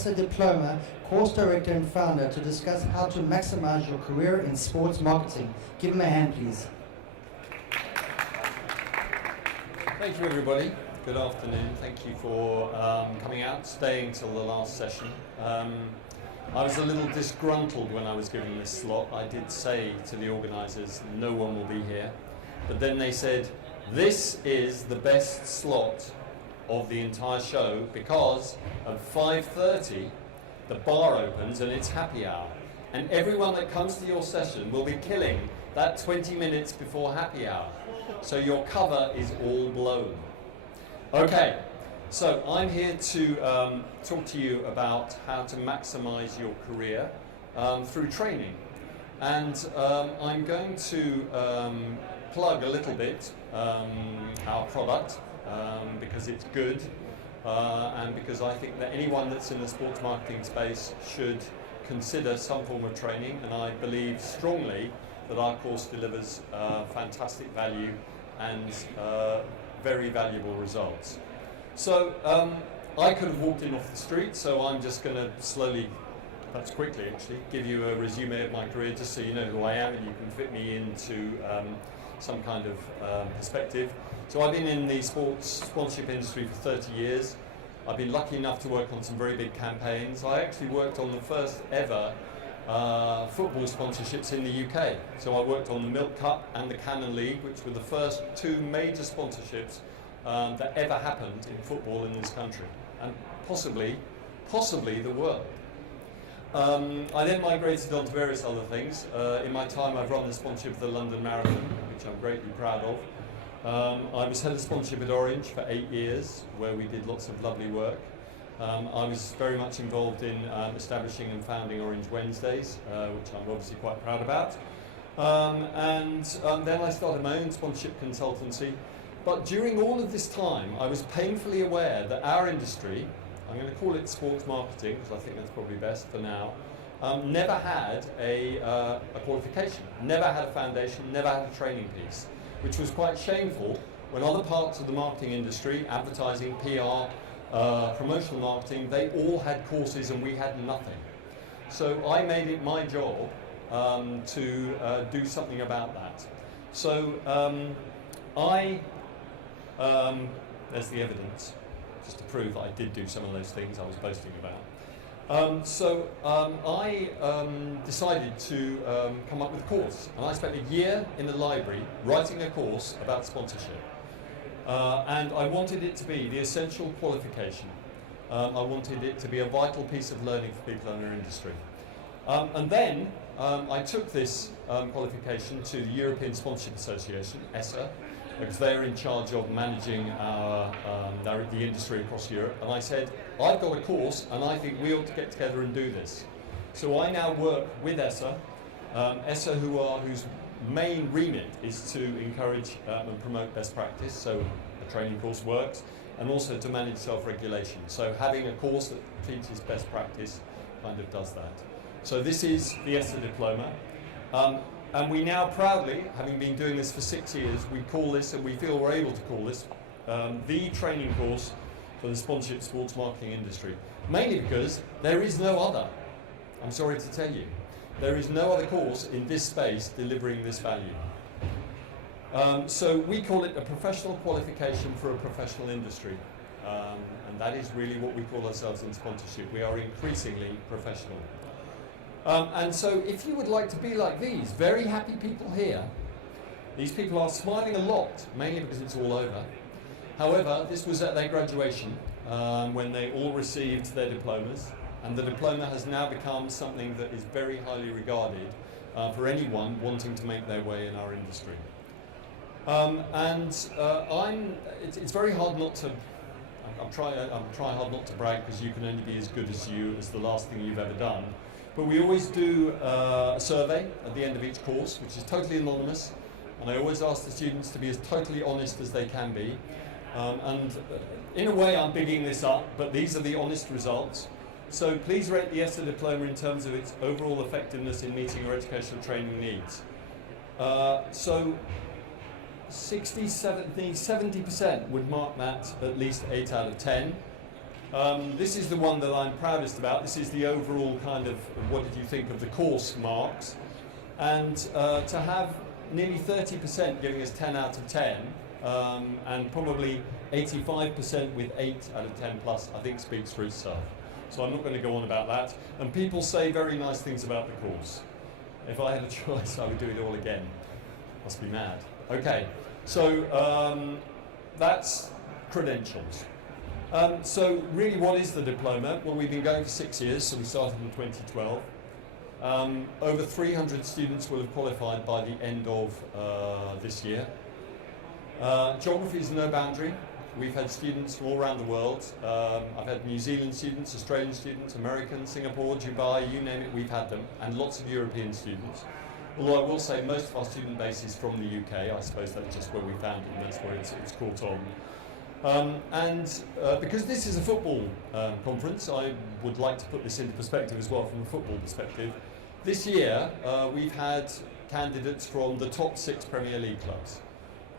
ESA Diploma, Course Director and Founder, to discuss how to maximize your career in sports marketing. Give him a hand, please. Thank you, everybody. Good afternoon. Thank you for coming out, staying till the last session. I was a little disgruntled when I was given this slot. I did say to the organisers, no one will be here. But then they said, this is the best slot of the entire show because at 5:30 the bar opens and it's happy hour. And everyone that comes to your session will be killing that 20 minutes before happy hour. So your cover is all blown. Okay, so I'm here to talk to you about how to maximize your career through training. And I'm going to plug a little bit our product because it's good and because I think that anyone that's in the sports marketing space should consider some form of training, and I believe strongly that our course delivers fantastic value and very valuable results. So I could have walked in off the street, so I'm just going to slowly, perhaps quickly actually, give you a resume of my career just so you know who I am and you can fit me into some kind of perspective. So I've been in the sports sponsorship industry for 30 years. I've been lucky enough to work on some very big campaigns. I actually worked on the first ever football sponsorships in the UK. So I worked on the Milk Cup and the Cannon League, which were the first two major sponsorships that ever happened in football in this country, and possibly the world. I then migrated on to various other things. In my time I've run the sponsorship of the London Marathon, which I'm greatly proud of. I was head of sponsorship at Orange for 8 years, where we did lots of lovely work. I was very much involved in establishing and founding Orange Wednesdays, which I'm obviously quite proud about. Then I started my own sponsorship consultancy. But during all of this time, I was painfully aware that our industry, I'm going to call it sports marketing, because I think that's probably best for now, never had a qualification, never had a foundation, never had a training piece, which was quite shameful when other parts of the marketing industry, advertising, PR, promotional marketing, they all had courses and we had nothing. So I made it my job to do something about that. So there's the evidence, just to prove that I did do some of those things I was boasting about. I decided to come up with a course, and I spent a year in the library writing a course about sponsorship. And I wanted it to be the essential qualification. I wanted it to be a vital piece of learning for people in our industry. And then I took this qualification to the European Sponsorship Association, ESA, because they're in charge of managing the industry across Europe. And I said, I've got a course and I think we ought to get together and do this. So I now work with ESA, ESA whose main remit is to encourage and promote best practice, so a training course works, and also to manage self-regulation. So having a course that teaches best practice kind of does that. So this is the ESA diploma. And we now proudly, having been doing this for 6 years, we call this, and we feel we're able to call this, the training course for the sponsorship sports marketing industry. Mainly because there is no other. I'm sorry to tell you. There is no other course in this space delivering this value. So we call it a professional qualification for a professional industry. And that is really what we call ourselves in sponsorship. We are increasingly professional. And so if you would like to be like these very happy people here, these people are smiling a lot, mainly because it's all over. However, this was at their graduation when they all received their diplomas, and the diploma has now become something that is very highly regarded for anyone wanting to make their way in our industry. It's very hard not to, I'm trying hard not to brag, because you can only be as good as the last thing you've ever done. But we always do a survey at the end of each course, which is totally anonymous, and I always ask the students to be as totally honest as they can be. In a way I'm bigging this up, but these are the honest results. So please rate the ESA diploma in terms of its overall effectiveness in meeting your educational training needs. So 70% would mark that at least 8 out of 10. This is the one that I'm proudest about. This is the overall kind of what did you think of the course marks. And to have nearly 30% giving us 10 out of 10, and probably 85% with 8 out of 10 plus, I think speaks for itself. So I'm not going to go on about that. And people say very nice things about the course. If I had a choice, I would do it all again. Must be mad. Okay, so that's credentials. So really, what is the diploma? Well, we've been going for 6 years, so we started in 2012. Over 300 students will have qualified by the end of this year. Geography is no boundary. We've had students from all around the world. I've had New Zealand students, Australian students, American, Singapore, Dubai, you name it, we've had them, and lots of European students. Although I will say most of our student base is from the UK. I suppose that's just where we found it, and that's where it's caught on. Because this is a football conference, I would like to put this into perspective as well from a football perspective. This year, we've had candidates from the top 6 Premier League clubs.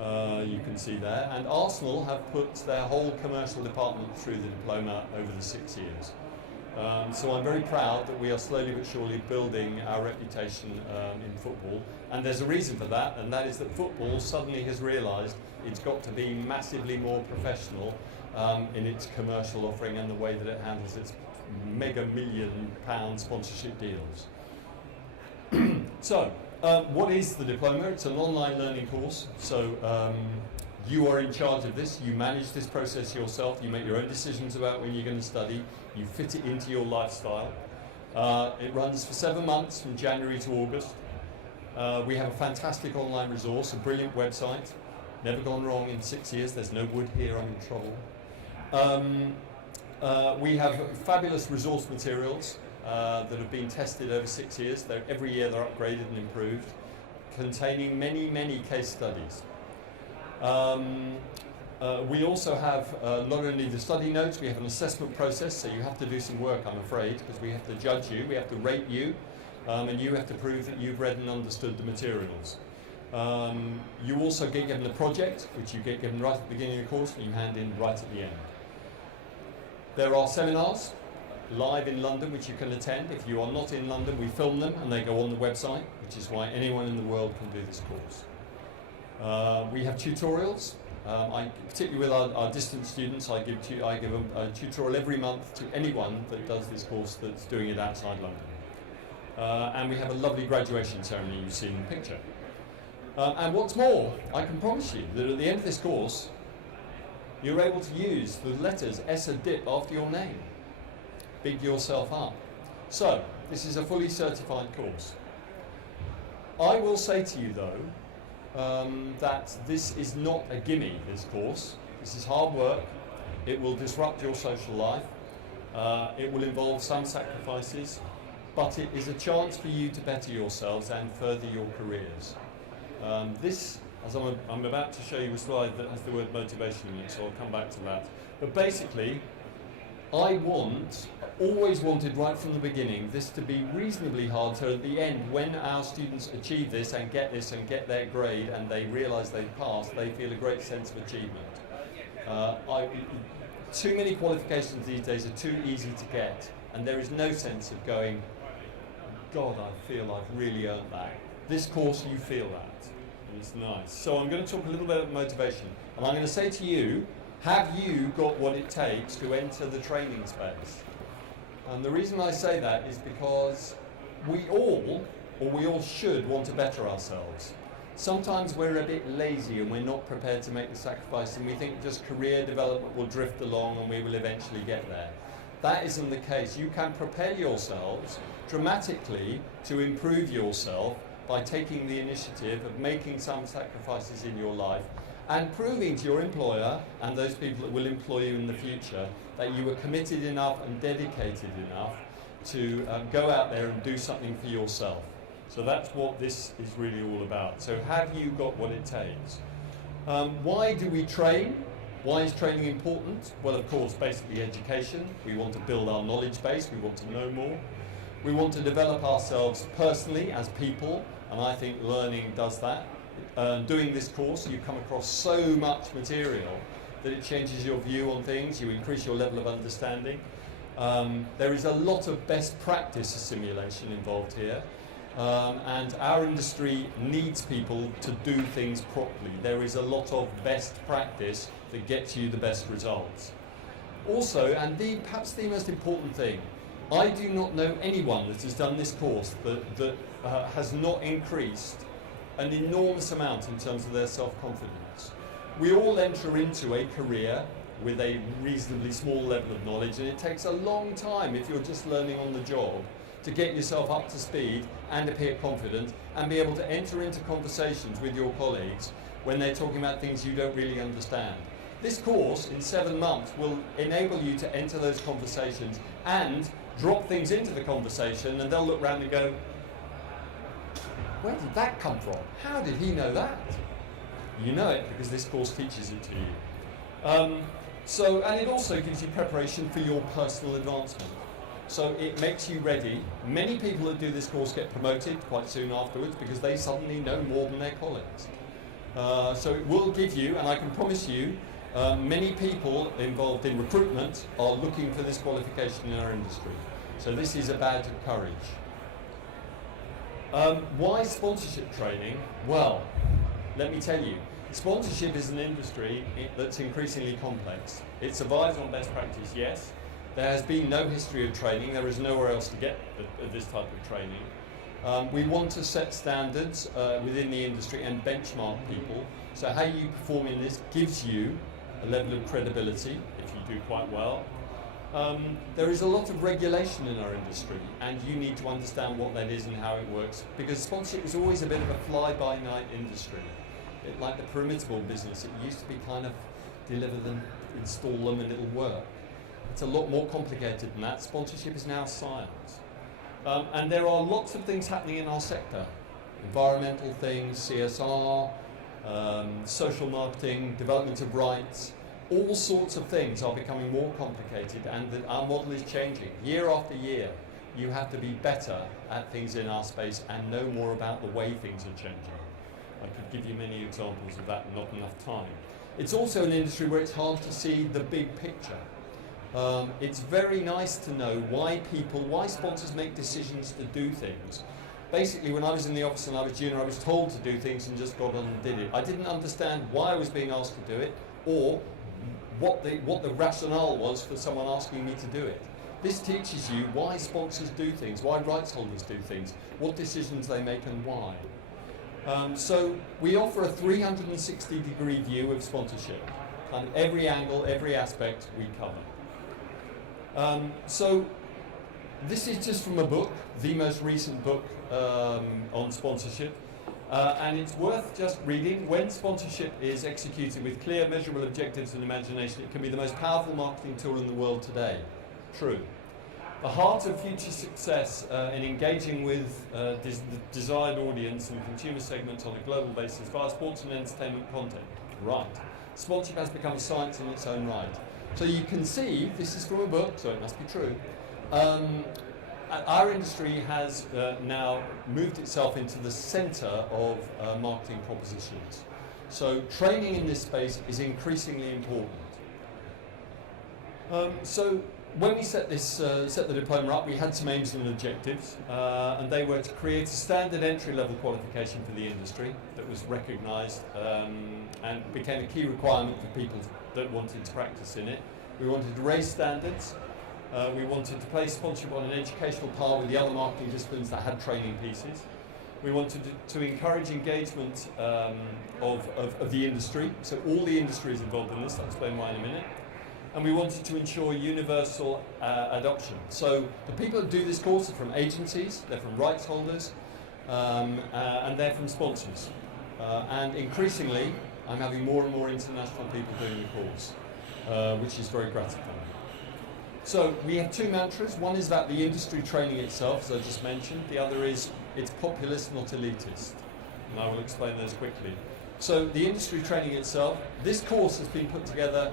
You can see there, and Arsenal have put their whole commercial department through the diploma over the 6 years. So I'm very proud that we are slowly but surely building our reputation in football, and there's a reason for that, and that is that football suddenly has realised it's got to be massively more professional in its commercial offering and the way that it handles its mega £1 million sponsorship deals. So, what is the diploma? It's an online learning course, so you are in charge of this, you manage this process yourself, you make your own decisions about when you're going to study, you fit it into your lifestyle. It runs for 7 months from January to August. We have a fantastic online resource, a brilliant website, never gone wrong in 6 years, there's no wood here, I'm in trouble. We have fabulous resource materials that have been tested over 6 years. Every year they're upgraded and improved, containing many, many case studies. We also have not only the study notes, we have an assessment process, so you have to do some work, I'm afraid, because we have to judge you, we have to rate you, and you have to prove that you've read and understood the materials. You also get given a project, which you get given right at the beginning of the course, and you hand in right at the end. There are seminars live in London which you can attend. If you are not in London, we film them and they go on the website, which is why anyone in the world can do this course. We have tutorials. Particularly with our distance students, I give them a tutorial every month to anyone that does this course that's doing it outside London. And we have a lovely graduation ceremony you see in the picture. And what's more, I can promise you that at the end of this course, you're able to use the letters ESA dip after your name. Big yourself up. So, this is a fully certified course. I will say to you though, that this is not a gimme, this course. This is hard work. It will disrupt your social life. It will involve some sacrifices, but it is a chance for you to better yourselves and further your careers. This, as I'm about to show you a slide that has the word motivation in it, so I'll come back to that. But basically, I always wanted right from the beginning this to be reasonably hard, so at the end, when our students achieve this and get their grade and they realise they've passed, they feel a great sense of achievement. Too many qualifications these days are too easy to get, and there is no sense of going, God, I feel I've really earned that. This course, you feel that, and it's nice. So I'm going to talk a little bit about motivation, and I'm going to say to you, have you got what it takes to enter the training space? And the reason I say that is because we all should want to better ourselves. Sometimes we're a bit lazy and we're not prepared to make the sacrifice, and we think just career development will drift along and we will eventually get there. That isn't the case. You can prepare yourselves dramatically to improve yourself by taking the initiative of making some sacrifices in your life and proving to your employer and those people that will employ you in the future that you were committed enough and dedicated enough to go out there and do something for yourself. So that's what this is really all about. So have you got what it takes? Why do we train? Why is training important? Well, of course, basically education. We want to build our knowledge base. We want to know more. We want to develop ourselves personally as people, and I think learning does that. Doing this course, you come across so much material that it changes your view on things, you increase your level of understanding. There is a lot of best practice simulation involved here, and our industry needs people to do things properly. There is a lot of best practice that gets you the best results. Also, and perhaps the most important thing, I do not know anyone that has done this course that has not increased an enormous amount in terms of their self-confidence. We all enter into a career with a reasonably small level of knowledge, and it takes a long time if you're just learning on the job to get yourself up to speed and appear confident and be able to enter into conversations with your colleagues when they're talking about things you don't really understand. This course in 7 months will enable you to enter those conversations and drop things into the conversation, and they'll look around and go, where did that come from? How did he know that? You know it because this course teaches it to you. And it also gives you preparation for your personal advancement. So it makes you ready. Many people that do this course get promoted quite soon afterwards because they suddenly know more than their colleagues. So it will give you, and I can promise you, many people involved in recruitment are looking for this qualification in our industry. So this is a badge of courage. Why sponsorship training? Well, let me tell you, sponsorship is an industry that's increasingly complex. It survives on best practice, yes. There has been no history of training. There is nowhere else to get this type of training. We want to set standards within the industry and benchmark people. So how you perform in this gives you a level of credibility if you do quite well. There is a lot of regulation in our industry, and you need to understand what that is and how it works, because sponsorship is always a bit of a fly-by-night industry. Like the perimeter business, it used to be kind of deliver them, install them, and it'll work. It's a lot more complicated than that. Sponsorship is now science. And there are lots of things happening in our sector. Environmental things, CSR, social marketing, development of rights, all sorts of things are becoming more complicated, and our model is changing. Year after year, you have to be better at things in our space and know more about the way things are changing. I could give you many examples of that, not enough time. It's also an industry where it's hard to see the big picture. It's very nice to know why sponsors make decisions to do things. Basically, when I was in the office and I was junior, I was told to do things and just got on and did it. I didn't understand why I was being asked to do it, or what the rationale was for someone asking me to do it. This teaches you why sponsors do things, why rights holders do things, what decisions they make and why. So we offer a 360-degree view of sponsorship. Kind of every angle, every aspect we cover. So this is just from a book, the most recent book on sponsorship. And it's worth just reading. When sponsorship is executed with clear, measurable objectives and imagination, it can be the most powerful marketing tool in the world today. True. The heart of future success in engaging with the desired audience and consumer segments on a global basis via sports and entertainment content. Right. Sponsorship has become a science in its own right. So you can see, this is from a book, so it must be true. Our industry has now moved itself into the centre of marketing propositions. So training in this space is increasingly important. So when we set the diploma up, we had some aims and objectives, and they were to create a standard entry-level qualification for the industry that was recognised and became a key requirement for people that wanted to practice in it. We wanted to raise standards. We wanted to place sponsorship on an educational par with the other marketing disciplines that had training pieces. We wanted to encourage engagement of the industry, so all the industry is involved in this. I'll explain why in a minute. And we wanted to ensure universal adoption. So the people that do this course are from agencies, they're from rights holders, and they're from sponsors. And increasingly, I'm having more and more international people doing the course, which is very gratifying. So we have two mantras. One is about the industry training itself, as I just mentioned. The other is it's populist, not elitist. And I will explain those quickly. So the industry training itself, this course has been put together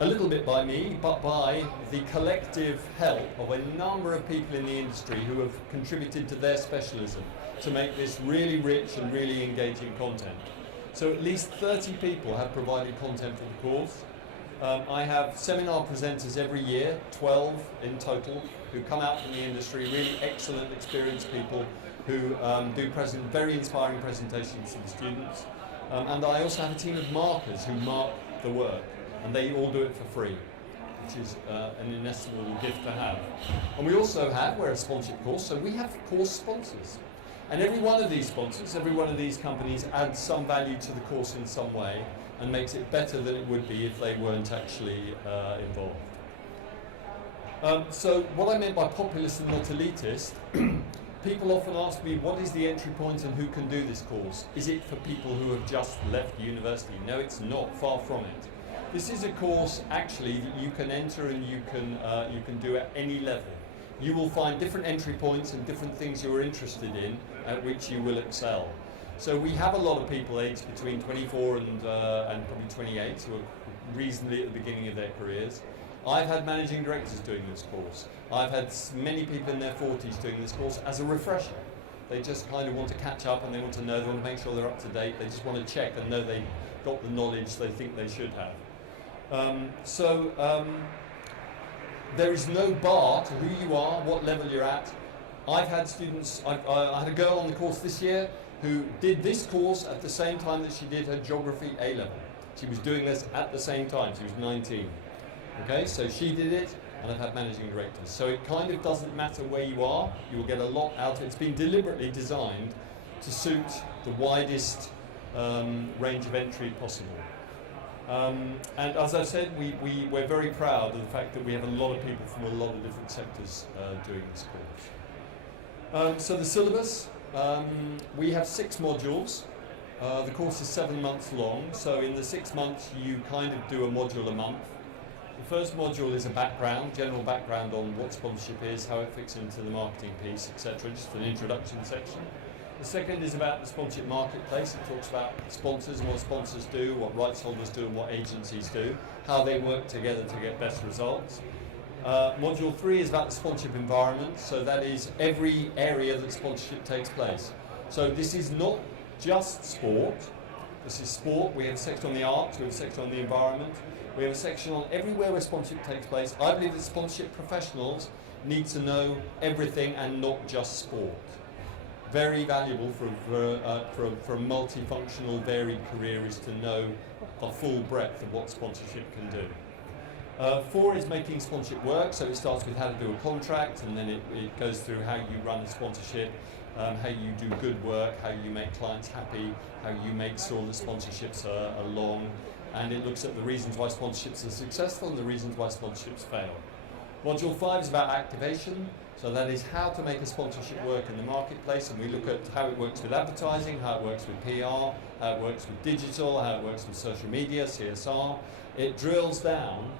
a little bit by me, but by the collective help of a number of people in the industry who have contributed to their specialism to make this really rich and really engaging content. So at least 30 people have provided content for the course. I have seminar presenters every year, 12 in total, who come out from the industry, really excellent, experienced people who do very inspiring presentations to the students. And I also have a team of markers who mark the work, and they all do it for free, which is an inestimable gift to have. And we also have, we're a sponsorship course, so we have course sponsors. And every one of these sponsors, every one of these companies adds some value to the course in some way and makes it better than it would be if they weren't actually involved. So what I meant by populist and not elitist, people often ask me, what is the entry point and who can do this course? Is it for people who have just left university? No, it's not, far from it. This is a course actually that you can enter and you can do at any level. You will find different entry points and different things you're interested in at which you will excel. So we have a lot of people aged between 24 and probably 28 who are reasonably at the beginning of their careers. I've had managing directors doing this course. I've had many people in their 40s doing this course as a refresher. They just kind of want to catch up and they want to know, they want to make sure they're up to date. They just want to check and know they've got the knowledge they think they should have. There is no bar to who you are, what level you're at. I've had students, I had a girl on the course this year who did this course at the same time that she did her geography A-level. She was doing this at the same time, she was 19. Okay, so she did it, and I've had managing directors. So it kind of doesn't matter where you are, you will get a lot out of it. It's been deliberately designed to suit the widest range of entry possible. And as I said, we're very proud of the fact that we have a lot of people from a lot of different sectors doing this course. So the syllabus, we have 6 modules. The course is 7 months long, so in the 6 months you kind of do a module a month. The first module is a background, general background on what sponsorship is, how it fits into the marketing piece, etc., just an introduction section. The second is about the sponsorship marketplace. It talks about sponsors and what sponsors do, what rights holders do and what agencies do, how they work together to get best results. Module 3 is about the sponsorship environment, so that is every area that sponsorship takes place. So this is not just sport, this is sport. We have a section on the arts, we have a section on the environment, we have a section on everywhere where sponsorship takes place. I believe that sponsorship professionals need to know everything and not just sport. Very valuable for a multifunctional, varied career is to know the full breadth of what sponsorship can do. 4 is making sponsorship work, so it starts with how to do a contract, and then it goes through how you run a sponsorship, how you do good work, how you make clients happy, how you make sure the sponsorships are long, and it looks at the reasons why sponsorships are successful and the reasons why sponsorships fail. Module 5 is about activation, so that is how to make a sponsorship work in the marketplace, and we look at how it works with advertising, how it works with PR, how it works with digital, how it works with social media, CSR. It drills down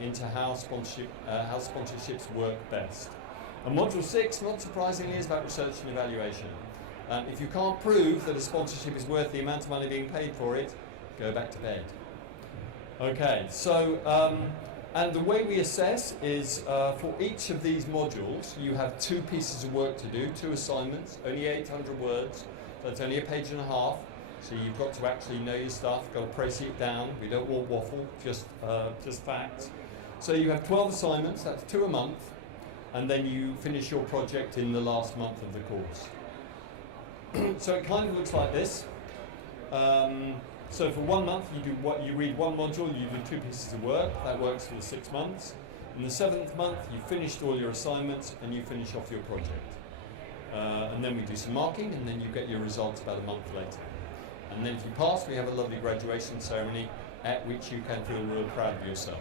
into how sponsorships work best. And module 6, not surprisingly, is about research and evaluation. If you can't prove that a sponsorship is worth the amount of money being paid for it, go back to bed. Okay, so and the way we assess is for each of these modules you have 2 pieces of work to do, 2 assignments, only 800 words, so it's only a page and a half. So you've got to actually know your stuff, got to press it down. We don't want waffle, just facts. So you have 12 assignments, that's 2 a month, and then you finish your project in the last month of the course. So it kind of looks like this. So for 1 month you read 1 module, you do 2 pieces of work, that works for the 6 months. In the 7th month you finished all your assignments and you finish off your project. And then we do some marking and then you get your results about a month later. And then if you pass, we have a lovely graduation ceremony at which you can feel real proud of yourself.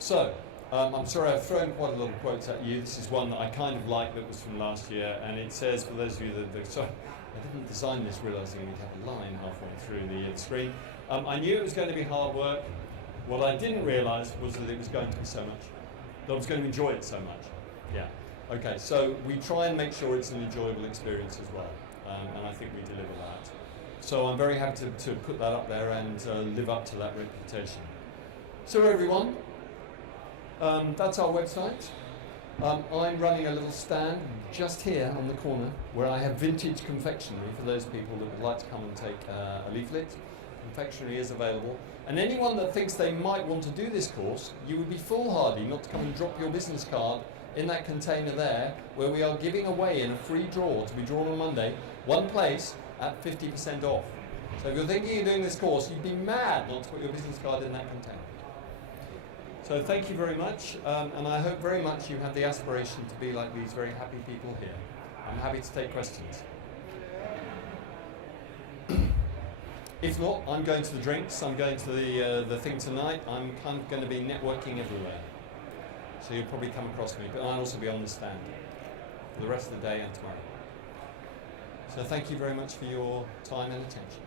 So, I'm sorry I've thrown quite a lot of quotes at you. This is one that I kind of like that was from last year, and it says, for those of you that, sorry, I didn't design this realising we'd have a line halfway through the screen. I knew it was going to be hard work. What I didn't realise was that it was going to be so much, that I was going to enjoy it so much. Yeah. Okay, so we try and make sure it's an enjoyable experience as well. And I think we deliver that. So I'm very happy to put that up there and live up to that reputation. So everyone, that's our website. I'm running a little stand just here on the corner where I have vintage confectionery for those people that would like to come and take a leaflet. Confectionery is available. And anyone that thinks they might want to do this course, you would be foolhardy not to come and drop your business card in that container there, where we are giving away in a free draw to be drawn on Monday, one place at 50% off. So if you're thinking of doing this course, you'd be mad not to put your business card in that container. So thank you very much, and I hope very much you have the aspiration to be like these very happy people here. I'm happy to take questions. If not, I'm going to the drinks, I'm going to the thing tonight, I'm kind of going to be networking everywhere. So you'll probably come across me, but I'll also be on the stand for the rest of the day and tomorrow. So thank you very much for your time and attention.